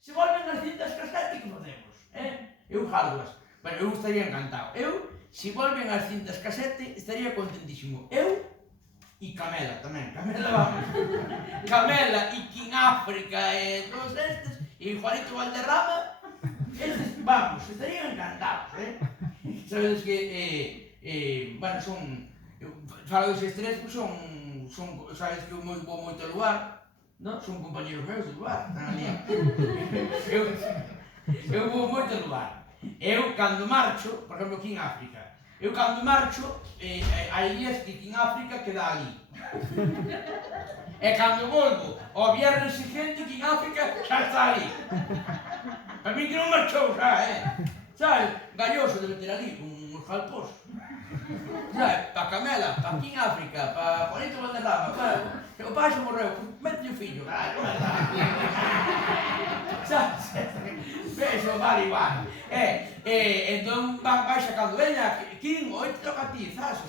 se volven as cintas casete, que facemos? Eu jaldoas. Bueno, eu estaría encantado. Se volven as cintas casete, estaría contentísimo. E Camela tamén. Camela, vamos. Camela e King África e todos estes, e Juanito Valderrama, estes, vamos, estarían encantados, Sabedes que, bueno, falo deses tres, sabes que eu vou moito ao lugar, non? Son compañeros meus do lugar, están ali. Eu vou moito ao lugar. Eu, cando marcho, por exemplo, King África, eu cando marcho, hai días que King África queda ali. E cando volvo, ao viernes seguinte, King África xa está ali. Para mí que non marchou xa, Sabes? Galloso debe ter ali, uns jalpós. Sabes? Pa Camela, pa King África, pa Juanito Valderrama, o pai xa morreu, mete o fillo, caralho, sabes? Vexo, vale igual. Entón vai sacando, veña, King, hoy te toca a ti, sabes?